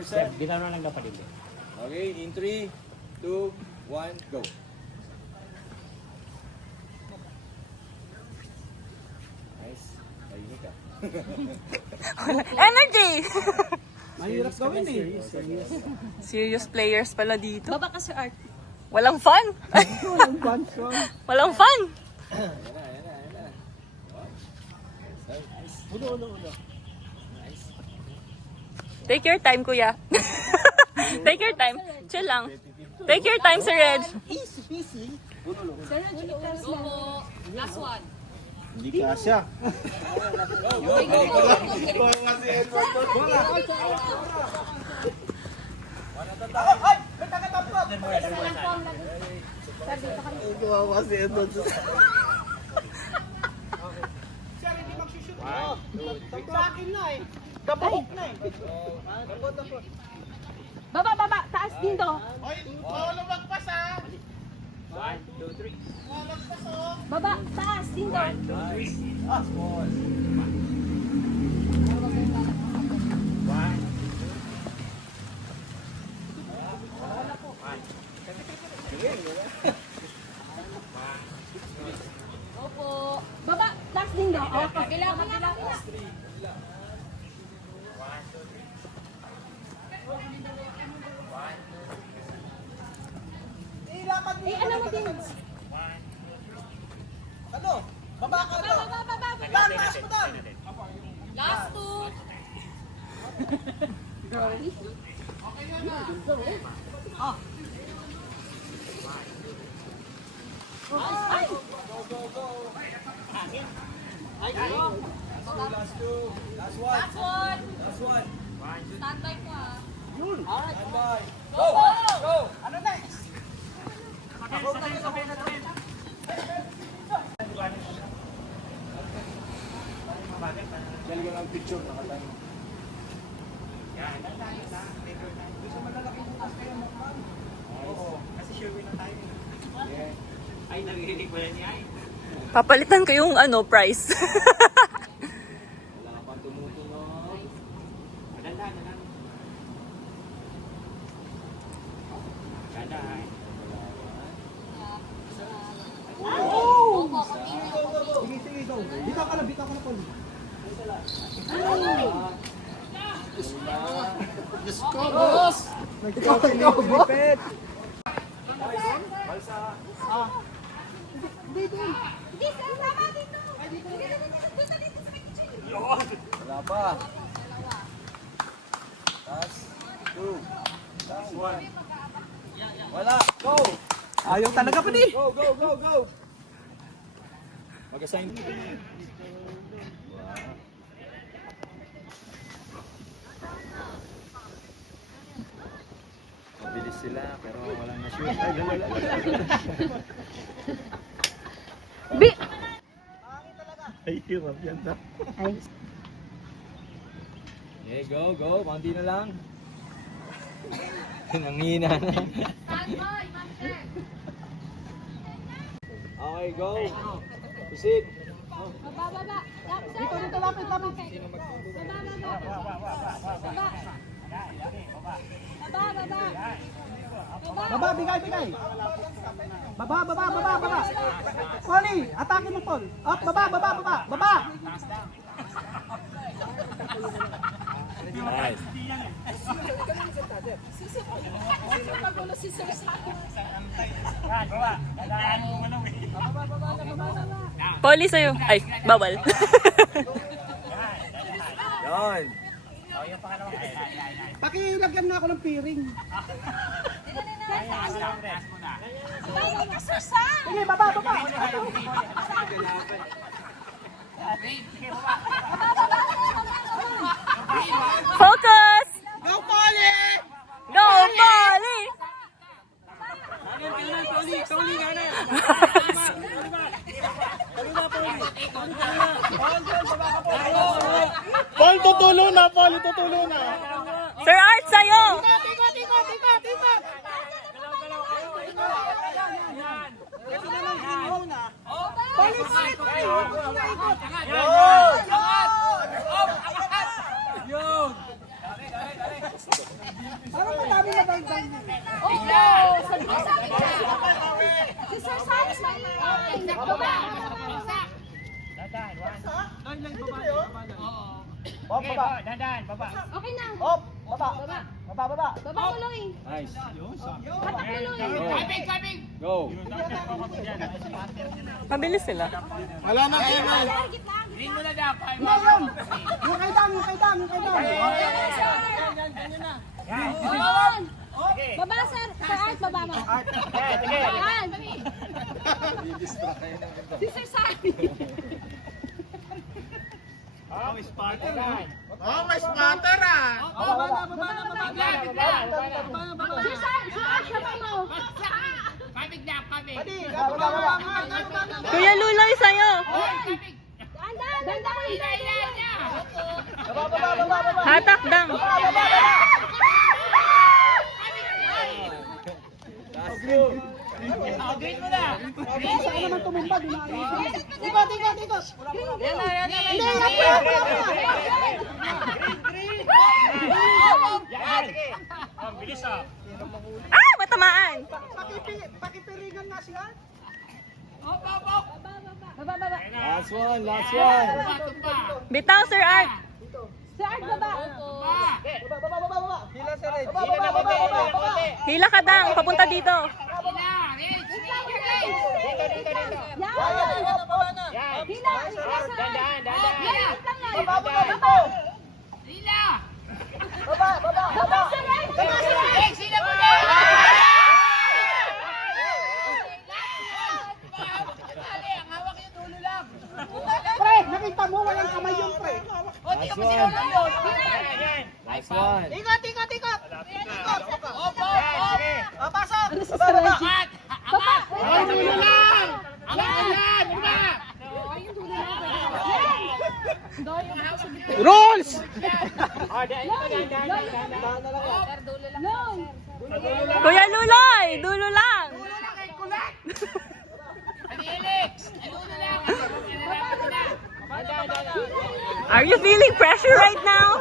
Sir, bitaw na lang dapat dito. Okay, in 3, 2, 1, go. Nice. Ayun ka. Energy! Mahirap gawin eh. Serious players pala dito. Baba ka, Sir Art. Walang fun! Walang punch one. Walang fun! Ayan na. Nice. Ulo. Nice. Take your time, kuya. Take your time. Chill lang. Take your time, Sir Reg. Easy peasy. Sir Art, itas lang. Last one. Hindi kasya. Gawa si Edward. Tampakin na eh. Dabok na eh. Baba. Taas din to. Oy, wala magpas ah. 1, 2, 3. Baba, taas din to. 1, 2, 3. Opo. Baba, taas din to. O, kabila. Eh, ano mo din? Ano? Baba ka to. Baba. Taas mo doon. Last two. Ay! Last two. Last one. Last one. Last one. Standby ko ah. Standby. Go! Ano next? Diyan ka ng picture. Nakatayo. Kasi sure win na tayo. Yeah. Ay, narinig mo yan niya. Papalitan ko yung price. Wala ka pang tumutunog. Maganda. Ganda. Opo, continue. Sige, go. Bitaw ka na, Paul. Diyos ko, boss! Nagkakapit. Balsa. Hindi, sir. Tama dito. Wala pa. Last two. Last one. Wala. Go! Ayaw talaga pa di. Go! Mag-assign. Mabilis sila pero walang na-shoot. Ay, wala. Bi! Ay, hirap yan na. Okay, go. Konti na lang. Nangina na. Standby, master. Okay, go. Proceed. Baba. Dito, lapit. Baba. Baba, bigay. Baba. Poli, atake mo, Paul. Up, baba. Nice. Magulo si Sir sa akin. Polly sa'yo. Ay, bawal. Yan. Pakilagyan na ako ng piring. Sir Sam! Sige, baba. Focus! Go, Poli! Go, Polly! Paul, tutulo na. Sir Art, sa'yo! Ikot. Ito na lang, ginhaw na. Poli, ikot. Parang madami na bang Opo! Sabi ka. Si Sir Sam, baba. Op, baba. Okay na. Op, baba. Baba, baba. Baba mo, Loy. Nice. Hatak mo, Loy. Go. Mabilis sila. Wala na kayo. Hindi yun. Yung kay Dang, yung kay Dang, yung kay Dang. Yun. Baba, Sir. Sir Art, baba mo. Yan. Si Sir Sam. Sir Sam, Sir Art, baba mo. Kuya Luloy, sa'yo. Andan. Ganda ko yung Baba, baba, baba, baba. Hatak, Dang. Saan naman tumumba, di na ayos. Ikot, ikot, ikot. Hindi, Ah, matamaan. Pakipiringan nga siya. Baba. Last one, last one. Bitaw, Sir Art. Sir Art, baba. Baba, baba, baba, baba. Hila, sir. Baba, baba, baba, baba. Hila ka, Dang. Papunta dito. Yan. Hila, Sir Art. Yan. Baba, baba, baba. Baba, baba, baba. Sir Art. Pre, nakita mo, walang kamay yung pre. Last one. Last one. Ikot, ikot, ikot. Ikot. Op, op, op. Pasok. Baba, baba. Baba. Rules! Loy. Kuya Luloy, dulo lang. Are you feeling pressure right now?